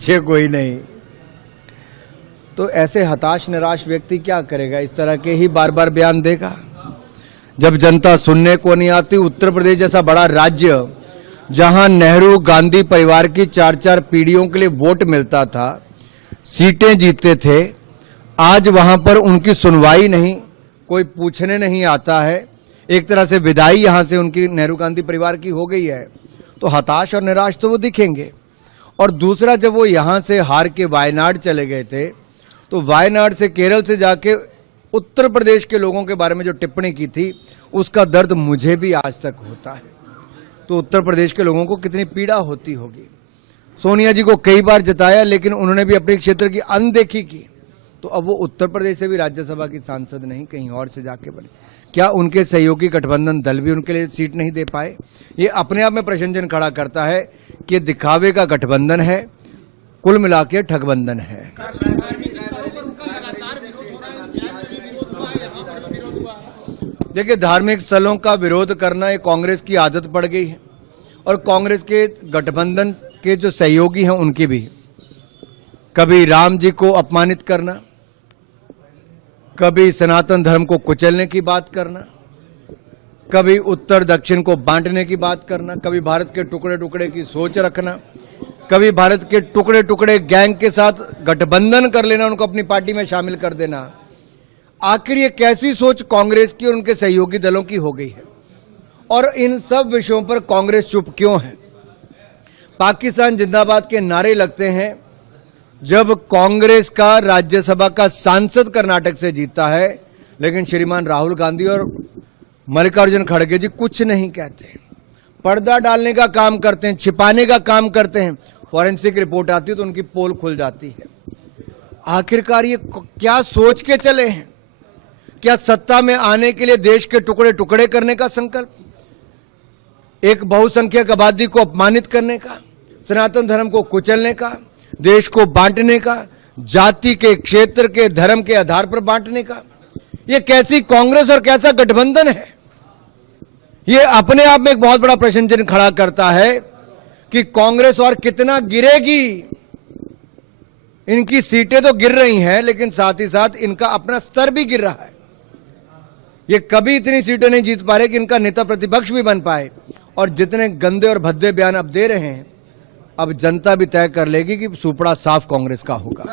छे कोई नहीं। तो ऐसे हताश निराश व्यक्ति क्या करेगा? इस तरह के ही बार बार बयान देगा। जब जनता सुनने को नहीं आती, उत्तर प्रदेश जैसा बड़ा राज्य जहां नेहरू गांधी परिवार की 4-4 पीढ़ियों के लिए वोट मिलता था, सीटें जीतते थे, आज वहां पर उनकी सुनवाई नहीं, कोई पूछने नहीं आता है। एक तरह से विदाई यहां से उनकी नेहरू गांधी परिवार की हो गई है। तो हताश और निराश तो वो दिखेंगे। और दूसरा, जब वो यहां से हार के वायनाड चले गए थे, तो वायनाड से केरल से जाके उत्तर प्रदेश के लोगों के बारे में जो टिप्पणी की थी, उसका दर्द मुझे भी आज तक होता है। तो उत्तर प्रदेश के लोगों को कितनी पीड़ा होती होगी। सोनिया जी को कई बार जिताया, लेकिन उन्होंने भी अपने क्षेत्र की अनदेखी की। तो अब वो उत्तर प्रदेश से भी राज्यसभा की सांसद नहीं, कहीं और से जाके बने। क्या उनके सहयोगी गठबंधन दल भी उनके लिए सीट नहीं दे पाए? ये अपने आप में प्रश्नचिन्ह खड़ा करता है कि दिखावे का गठबंधन है, कुल मिला के ठगबंधन है। देखिए, धार्मिक स्थलों का विरोध करना ये कांग्रेस की आदत पड़ गई है, और कांग्रेस के गठबंधन के जो सहयोगी हैं उनकी भी। कभी राम जी को अपमानित करना, कभी सनातन धर्म को कुचलने की बात करना, कभी उत्तर दक्षिण को बांटने की बात करना, कभी भारत के टुकड़े टुकड़े की सोच रखना, कभी भारत के टुकड़े टुकड़े गैंग के साथ गठबंधन कर लेना, उनको अपनी पार्टी में शामिल कर देना। आखिर ये कैसी सोच कांग्रेस की और उनके सहयोगी दलों की हो गई है? और इन सब विषयों पर कांग्रेस चुप क्यों है? पाकिस्तान जिंदाबाद के नारे लगते हैं जब कांग्रेस का राज्यसभा का सांसद कर्नाटक से जीतता है, लेकिन श्रीमान राहुल गांधी और मल्लिकार्जुन खड़गे जी कुछ नहीं कहते, पर्दा डालने का काम करते हैं, छिपाने का काम करते हैं। फॉरेंसिक रिपोर्ट आती है तो उनकी पोल खुल जाती है। आखिरकार ये क्या सोच के चले हैं? क्या सत्ता में आने के लिए देश के टुकड़े टुकड़े करने का संकल्प, एक बहुसंख्यक आबादी को अपमानित करने का, सनातन धर्म को कुचलने का, देश को बांटने का, जाति के, क्षेत्र के, धर्म के आधार पर बांटने का? ये कैसी कांग्रेस और कैसा गठबंधन है? ये अपने आप में एक बहुत बड़ा प्रश्न चिन्ह खड़ा करता है कि कांग्रेस और कितना गिरेगी। इनकी सीटें तो गिर रही हैं, लेकिन साथ ही साथ इनका अपना स्तर भी गिर रहा है। ये कभी इतनी सीटें नहीं जीत पा रहे कि इनका नेता प्रतिपक्ष भी बन पाए। और जितने गंदे और भद्दे बयान अब दे रहे हैं, अब जनता भी तय कर लेगी कि सुपड़ा साफ कांग्रेस का होगा।